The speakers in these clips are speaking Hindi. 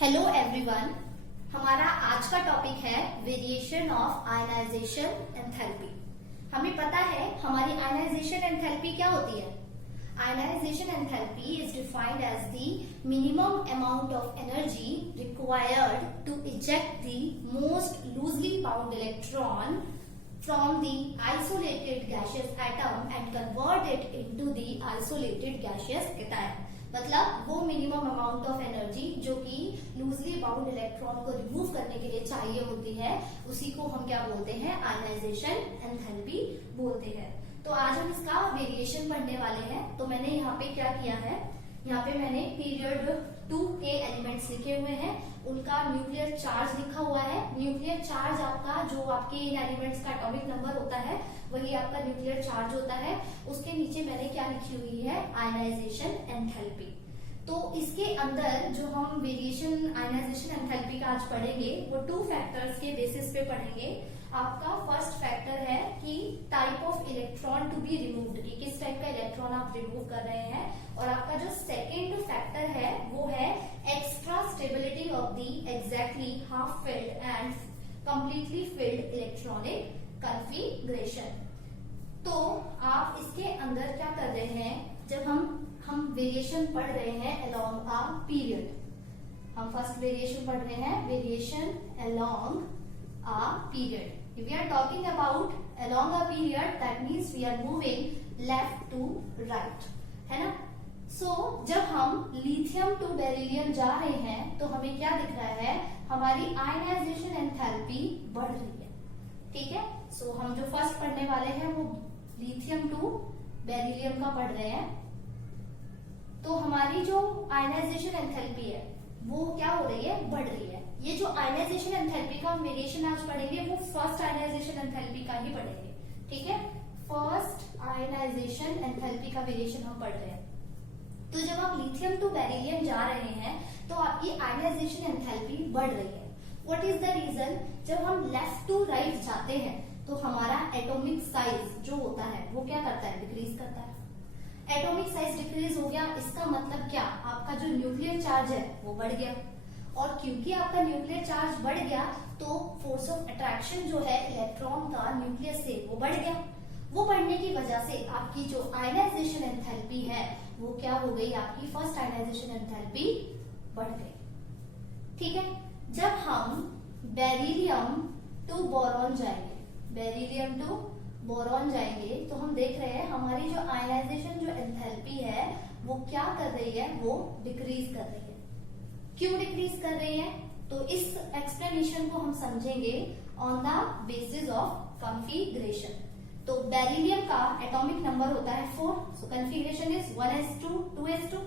हेलो एवरीवन, हमारा आज का टॉपिक है वेरिएशन ऑफ आयनाइजेशन एंथैल्पी। हमें पता है हमारी आयनाइजेशन एंथैल्पी क्या होती है। Ionization enthalpy is defined as the minimum amount of energy required to eject the most loosely bound electron from the isolated gaseous atom and convert it into the isolated gaseous cation। मतलब वो मिनिमम अमाउंट ऑफ एनर्जी जो कि लूजली बाउंड इलेक्ट्रॉन को रिमूव करने के लिए चाहिए होती है, उसी को हम क्या बोलते हैं, आयनाइजेशन एंथैल्पी बोलते हैं। तो आज हम इसका वेरिएशन पढ़ने वाले हैं। तो मैंने यहाँ पे क्या किया है, यहाँ पे मैंने पीरियड 2 के एलिमेंट्स लिखे हुए हैं, उनका न्यूक्लियर चार्ज लिखा हुआ है। न्यूक्लियर चार्ज आपका जो आपके इन एलिमेंट्स का एटॉमिक नंबर होता है वही आपका न्यूक्लियर चार्ज होता है। उसके नीचे मैंने क्या लिखी हुई है, आयनाइजेशन एंथैल्पी। तो इसके अंदर जो हम वेरिएशन आयनाइजेशन एंथैल्पी का आज पढ़ेंगे वो 2 फैक्टर्स के बेसिस पे पढ़ेंगे। आपका फर्स्ट फैक्टर है कि type of electron to be removed, कि किस टाइप का इलेक्ट्रॉन आप रिमूव कर रहे हैं। और आपका जो सेकेंड फैक्टर है वो है extra stability of the exactly half filled and completely filled electronic configuration. तो आप इसके अंदर क्या कर रहे हैं, जब हम वेरिएशन पढ़ रहे हैं अलोंग अ पीरियड, हम फर्स्ट वेरिएशन पढ़ रहे हैं, variation along a period. If we are talking about along a period, that means we are moving left to right, है ना। So जब हम लिथियम टू बेरिलियम जा रहे हैं तो हमें क्या दिख रहा है, हमारी आयनाइजेशन एंथैल्पी बढ़ रही है। ठीक है, सो हम जो फर्स्ट पढ़ने वाले हैं वो लिथियम टू बेरिलियम का पढ़ रहे हैं। तो हमारी जो आयनाइजेशन एंथैल्पी है वो क्या हो रही है, बढ़ रही है। ये जो आयनाइजेशन एंथैल्पी का हम वेरिएशन आज पढ़ेंगे वो फर्स्ट आयनाइजेशन एंथैल्पी का ही पढ़ेंगे। ठीक है, फर्स्ट आयनाइजेशन एंथैल्पी का वेरिएशन हम पढ़ रहे हैं। तो जब आप लिथियम टू बेरिलियम जा रहे हैं तो आपकी आयनाइजेशन एंथैल्पी बढ़ रही है। व्हाट इज द रीजन, जब हम लेफ्ट टू राइट जाते हैं तो हमारा एटॉमिक साइज जो होता है वो क्या करता है, डिक्रीज करता है। एटॉमिक साइज डिक्रीज हो गया, इसका मतलब क्या, आपका जो न्यूक्लियर चार्ज है वो बढ़ गया। और क्योंकि आपका न्यूक्लियर चार्ज बढ़ गया तो फोर्स ऑफ अट्रैक्शन जो है इलेक्ट्रॉन का न्यूक्लियस से वो बढ़ गया। वो बढ़ने की वजह से आपकी जो आयनाइजेशन एंथैल्पी है वो क्या हो गई, आपकी फर्स्ट आयनाइजेशन एंथैल्पी बढ़ गई। ठीक है, जब हम बेरिलियम टू बोरॉन जाएंगे, बेरिलियम टू बोरॉन जाएंगे तो हम देख रहे हैं हमारी जो आयनाइजेशन जो एंथैल्पी है वो क्या कर रही है, वो डिक्रीज कर रही है। क्यों डिक्रीज कर रही है, तो इस एक्सप्लेनेशन को हम समझेंगे on the basis of configuration. तो बेरिलियम का एटॉमिक नंबर होता है 4, so configuration is 1s2 2s2।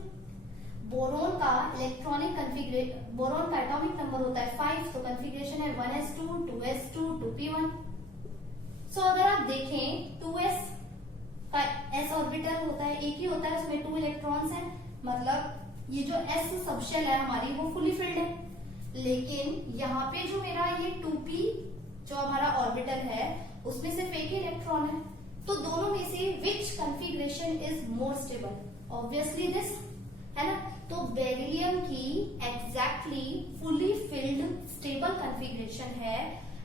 Boron का इलेक्ट्रॉनिक कॉन्फ़िगरेशन, बोरोन का एटॉमिक नंबर होता है 5, तो कॉन्फ़िगरेशन है 1s2 2s2 2p1। सो अगर आप देखें 2s का s ऑर्बिटल होता है, एक ही होता है, उसमें 2 इलेक्ट्रॉन्स हैं, मतलब ये जो s सबशेल है हमारी वो फुली फिल्ड है। लेकिन यहाँ पे जो मेरा ये 2p जो हमारा ऑर्बिटल है उसमें सिर्फ एक ही इलेक्ट्रॉन है। तो दोनों में से which configuration is more stable, obviously this, है ना। तो बेरिलियम की exactly fully filled stable configuration है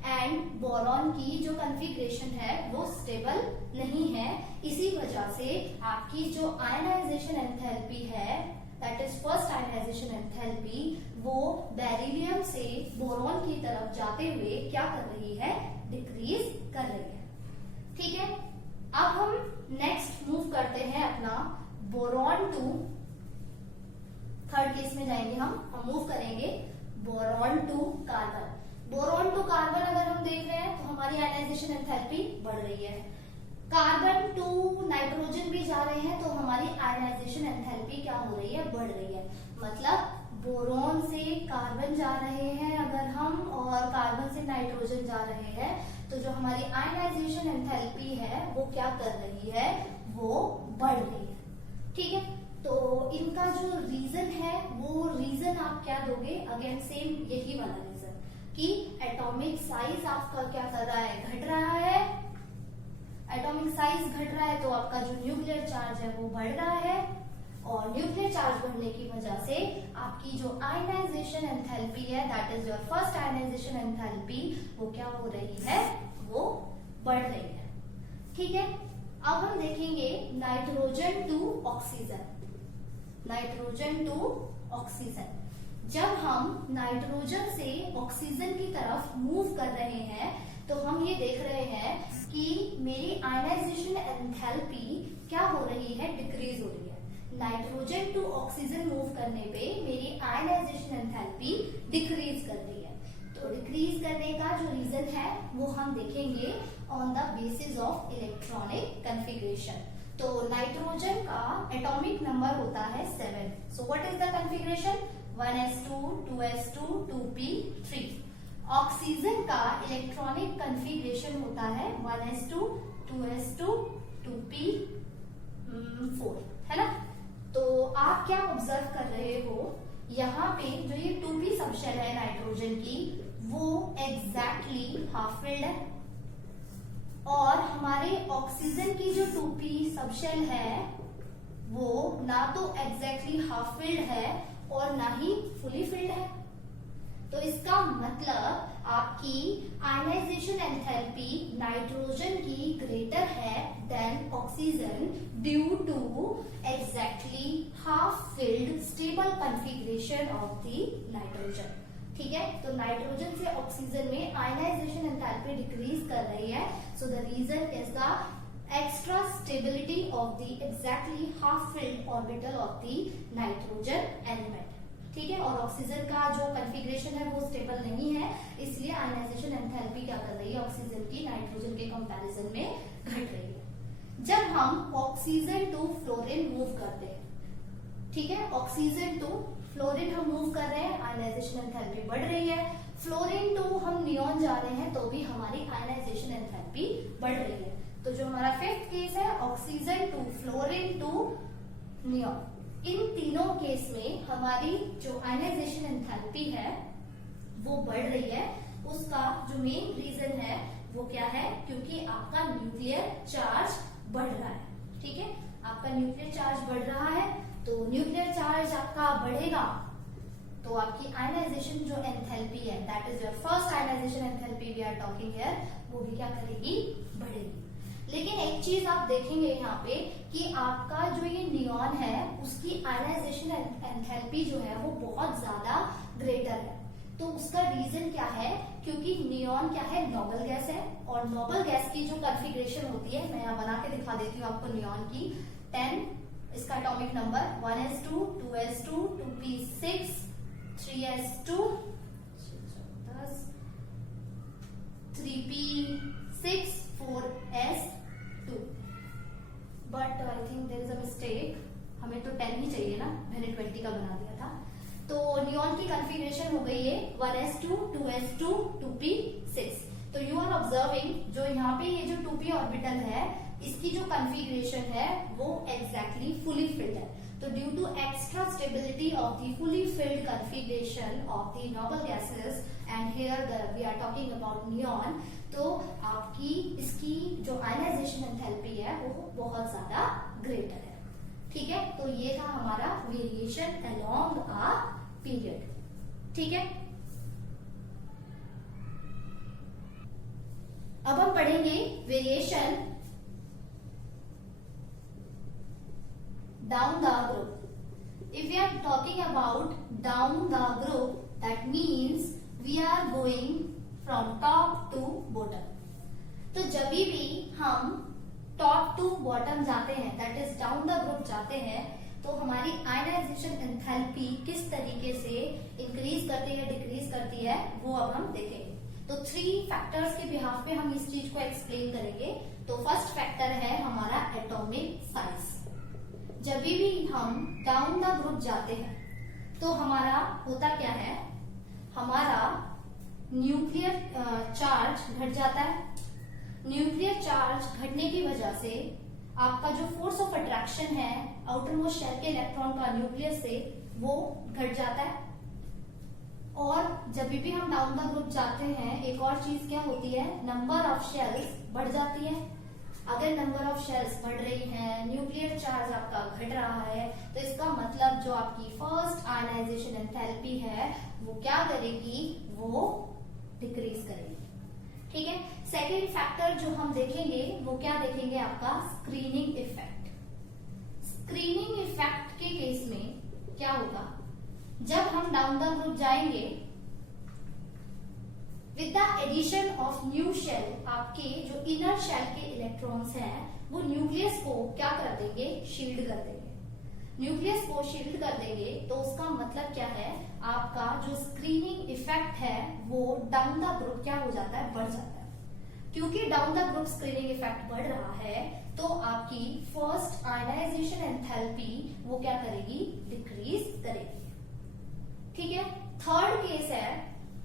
एंड बोरॉन की जो कॉन्फ़िगरेशन है वो स्टेबल नहीं है। इसी वजह से आपकी जो आयनाइजेशन एंथैल्पी है, that is first ionization enthalpy, वो बेरिलियम से बोरॉन की तरफ जाते हुए क्या कर रही है, डिक्रीज कर रही है। ठीक है, अब हम नेक्स्ट मूव करते हैं अपना बोरॉन टू थर्ड केस में जाएंगे, हम मूव करेंगे boron to carbon. Boron to carbon अगर हम देख रहे हैं तो हमारी आयनाइजेशन एंथैल्पी बढ़ रही है। कार्बन टू नाइट्रोजन भी जा रहे हैं तो हमारी आयनाइजेशन एंथैल्पी क्या हो रही है, बढ़ रही है। मतलब बोरोन से कार्बन जा रहे हैं अगर हम, और कार्बन से नाइट्रोजन जा रहे हैं, तो जो हमारी आयनाइजेशन एंथैल्पी है वो क्या कर रही है, वो बढ़ रही है। ठीक है, तो इनका जो रीजन है वो रीजन आप क्या दोगे, अगेन सेम यही वाला रीजन कि एटॉमिक साइज आपका क्या कर रहा है, घट रहा है। एटॉमिक साइज घट रहा है तो आपका जो न्यूक्लियर चार्ज है वो बढ़ रहा है, और न्यूक्लियर चार्ज बढ़ने की वजह से आपकी जो आयनाइजेशन एंथैल्पी है, that is your first ionization enthalpy, वो क्या हो रही है, वो बढ़ रही है। ठीक है, अब हम देखेंगे nitrogen to oxygen. Nitrogen to oxygen, जब हम नाइट्रोजन से ऑक्सीजन की तरफ मूव कर रहे हैं तो हम ये देख रहे हैं कि मेरी आयनाइजेशन एंथैल्पी क्या हो रही है, डिक्रीज हो रही है। नाइट्रोजन टू ऑक्सीजन मूव करने पे मेरी आयनाइजेशन एंथैल्पी डिक्रीज कर रही है। तो डिक्रीज करने का जो रीजन है वो हम देखेंगे on the basis of electronic configuration. तो नाइट्रोजन का एटॉमिक नंबर होता है 7। So what is the configuration, 1s2 2s2 2p3। Oxygen का इलेक्ट्रॉनिक कॉन्फ़िगरेशन होता है 1s2 2s2 2p4, है ना। तो आप क्या ऑब्जर्व कर रहे हो, यहाँ पे जो ये 2p सबशेल है नाइट्रोजन की, वो एग्जैक्टली हाफ फिल्ड है, और हमारे ऑक्सीजन की जो 2p सबशेल है वो ना तो एग्जैक्टली हाफ फिल्ड है और ना ही फुली फिल्ड है। तो इसका मतलब आपकी आयनाइजेशन एंथैल्पी नाइट्रोजन की ग्रेटर है than oxygen due to exactly half filled stable configuration of the nitrogen. ठीक है, तो नाइट्रोजन से ऑक्सीजन में आयनाइजेशन एंथैल्पी डिक्रीज कर रही है। So the reason is the extra stability of the exactly half filled orbital of the nitrogen element. ठीक है, और ऑक्सीजन का जो कॉन्फ़िगरेशन है वो स्टेबल नहीं है, इसलिए आयनाइजेशन एंथैल्पी क्या कर रही है, ऑक्सीजन की नाइट्रोजन के कंपैरिजन में घट रही है। जब हम ऑक्सीजन टू फ्लोरीन मूव करते हैं, ठीक है, ऑक्सीजन टू फ्लोरीन हम मूव कर रहे हैं, आयनाइजेशन एंथैल्पी बढ़ रही है। फ्लोरीन टू हम नियॉन जा रहे हैं तो भी हमारी आयनाइजेशन एंथैल्पी बढ़ रही है। तो जो हमारा फिफ्थ केस है, oxygen to fluorine to neon, इन तीनों केस में हमारी जो आयनाइजेशन एंथैल्पी है वो बढ़ रही है। उसका जो मेन रीजन है वो क्या है, क्योंकि आपका न्यूक्लियर चार्ज बढ़ रहा है। ठीक है, आपका न्यूक्लियर चार्ज बढ़ रहा है, तो न्यूक्लियर चार्ज आपका बढ़ेगा तो आपकी आयनाइजेशन जो एंथैल्पी है, that is your first ionization enthalpy we are talking here, वो भी क्या करेगी, बढ़ेगी। लेकिन एक चीज आप देखेंगे यहाँ पे कि आपका जो ये नियॉन है उसकी आयनाइजेशन एंथैल्पी जो है वो बहुत ज्यादा ग्रेटर है। तो उसका रीजन क्या है, क्योंकि नियॉन क्या है, नोबल गैस है, और नोबल गैस की जो कॉन्फ़िगरेशन होती है, मैं यहाँ बना के दिखा देती हूँ आपको नियॉन की, 10 इसका atomic number, 1s2 2s2 2p6 3s2 3p6 4s2। But I think there is a mistake, हमें तो 10 ही चाहिए ना, मैंने 20 का बना दिया था। तो नियॉन की कॉन्फ़िगरेशन हो गई है 1s2 2s2 2p6। तो यू आर ऑब्जर्विंग जो यहाँ पे ये जो 2p ऑर्बिटल है, इसकी जो कॉन्फ़िगरेशन है वो एग्जैक्टली फुली फिल्ड है। तो due to extra stability of the fully filled configuration of the noble gases, and here we are talking about neon, तो आपकी इसकी जो आयनाइजेशन एंथैल्पी है वो बहुत ज्यादा ग्रेटर है। ठीक है, तो ये था हमारा वेरिएशन अलोंग अ पीरियड। ठीक है, अब हम पढ़ेंगे variation down the group. If we are talking about down the group, that means we are going from top to bottom. तो जब भी हम टॉप टू बॉटम जाते हैं, that is down the group जाते हैं, तो हमारी आयनाइजेशन एंथैल्पी किस तरीके से इंक्रीज करती है, डिक्रीज करती है, वो अब हम देखेंगे। तो 3 फैक्टर्स के बिहाफ पे हम इस चीज को एक्सप्लेन करेंगे। तो फर्स्ट फैक्टर है हमारा एटॉमिक साइज। जब भी हम डाउन द ग्रुप जाते हैं तो हमारा होता क्या है, हमारा न्यूक्लियर चार्ज घट जाता है। न्यूक्लियर चार्ज घटने की वजह से आपका जो फोर्स ऑफ अट्रैक्शन है आउटर मोस्ट शेल के इलेक्ट्रॉन का न्यूक्लियस से, वो घट जाता है। और जब भी हम डाउन द ग्रुप जाते हैं, एक और चीज क्या होती है, नंबर ऑफ शेल्स बढ़ जाती है। अगर नंबर ऑफ शेल्स बढ़ रही हैं, न्यूक्लियर चार्ज आपका घट रहा है, तो इसका मतलब जो आपकी फर्स्ट आयनाइजेशन एंथैल्पी है वो क्या करेगी, वो डिक्रीज करेगी। ठीक है। सेकेंड फैक्टर जो हम देखेंगे वो क्या देखेंगे, आपका स्क्रीनिंग इफेक्ट। स्क्रीनिंग इफेक्ट के केस में क्या होगा, जब हम डाउन द ग्रुप जाएंगे with the addition of new shell, आपके जो इनर शेल के इलेक्ट्रॉन्स हैं वो न्यूक्लियस को क्या कर देंगे, शील्ड कर देंगे। न्यूक्लियस को शील्ड कर देंगे तो उसका मतलब क्या है, आपका जो स्क्रीनिंग इफेक्ट है वो डाउन द ग्रुप क्या हो जाता है, बढ़ जाता है। क्योंकि down the group screening effect बढ़ रहा है तो आपकी फर्स्ट आयनाइजेशन एंथैल्पी वो क्या करेगी, डिक्रीज करेगी। ठीक है। थर्ड केस है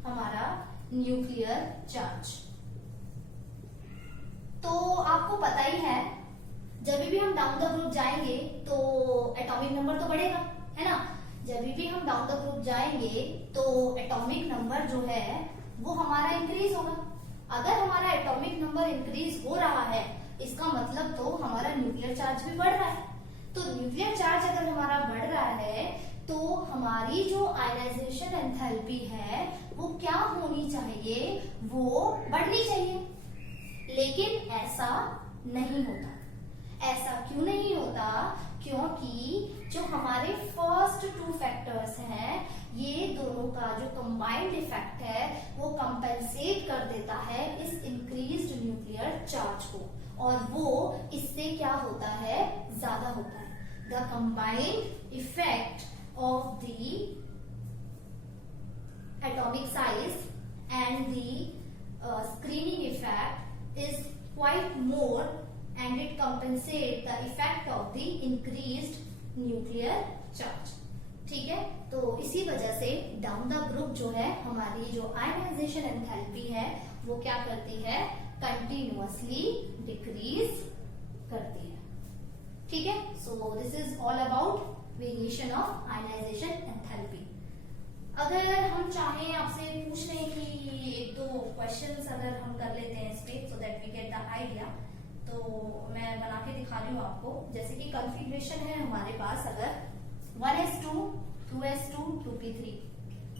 हमारा न्यूक्लियर चार्ज। तो आपको पता ही है जब भी हम डाउन द ग्रुप जाएंगे तो एटॉमिक नंबर तो बढ़ेगा, है ना। जब भी हम डाउन द ग्रुप जाएंगे तो एटॉमिक नंबर जो है वो हमारा इंक्रीज होगा। अगर हमारा एटॉमिक नंबर इंक्रीज हो रहा है इसका मतलब तो हमारा न्यूक्लियर चार्ज भी बढ़ रहा है। तो न्यूक्लियर चार्ज अगर हमारा बढ़ रहा है तो हमारी जो आयनाइजेशन एंथैल्पी है वो क्या होनी चाहिए, वो बढ़नी चाहिए। लेकिन ऐसा नहीं होता। ऐसा क्यों नहीं होता, क्योंकि जो हमारे फर्स्ट टू फैक्टर्स हैं ये दोनों का जो कंबाइंड इफेक्ट है वो कंपेंसेट कर देता है इस इंक्रीज्ड न्यूक्लियर चार्ज को, और वो इससे क्या होता है, ज्यादा होता है। The combined effect of the atomic size and the screening effect is quite more and it compensates the effect of the increased nuclear charge। ठीक है। तो इसी वजह से डाउन द ग्रुप जो है हमारी जो आयनाइजेशन एंथैल्पी है वो क्या करती है, कंटिन्यूअसली डिक्रीज करती है। ठीक है। So this is all about variation of ionization enthalpy. अगर हम चाहें आपसे पूछ लें कि एक दो क्वेश्चंस अगर हम कर लेते हैं इस पे so that we get the idea, तो मैं बना के दिखा रही हूँ आपको। जैसे कि कॉन्फ़िगरेशन है हमारे पास अगर 1s2 2s2 2p3,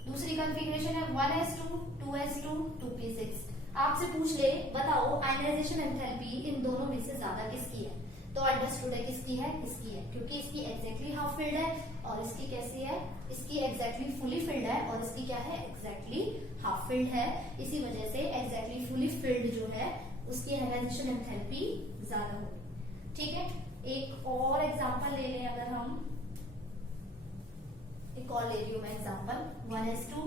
दूसरी कॉन्फ़िगरेशन है 1s2 2s2 2p6। आपसे पूछ ले बताओ आयनाइजेशन एंथैल्पी इन दोनों में से ज्यादा किसकी है, तो अंडरस्टूड है किसकी है, इसकी है, क्योंकि इसकी एग्जैक्टली हाफ फिल्ड है और इसकी कैसी है, इसकी एग्जैक्टली फुली फिल्ड है और इसकी क्या है, एग्जैक्टली हाफ फिल्ड है। इसी वजह से एग्जैक्टली फुली फिल्ड जो है उसकी आयनाइजेशन एंथैल्पी ज्यादा होगी। ठीक है। एक और एग्जांपल ले लें, अगर हम एक और ले रही हूं मैं example 1s2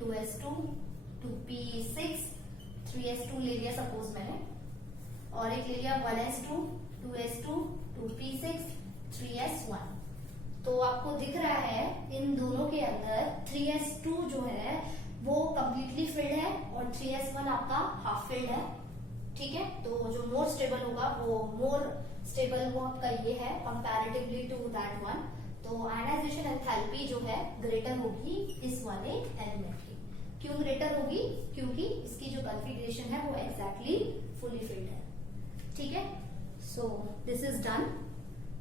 2s2 2p6 3s2 ले लिया सपोज मैंने, और एक ले लिया 1s2 2s2 2p6 3s1। तो आपको दिख रहा है इन दोनों के अंदर 3s2 जो है वो कंप्लीटली फिल्ड है और 3s1 आपका हाफ फिल्ड है। ठीक है। तो जो मोर स्टेबल होगा वो मोर स्टेबल वो आपका ये है कंपैरेटिवली टू दैट वन। तो आयनाइजेशन एंथैल्पी जो है ग्रेटर होगी इस वाले एलिमेंट की। क्यों ग्रेटर होगी, क्योंकि इसकी जो कॉन्फ़िगरेशन है वो एग्जैक्टली फुली फिल्ड है। ठीक है। So this is done.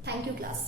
Thank you class.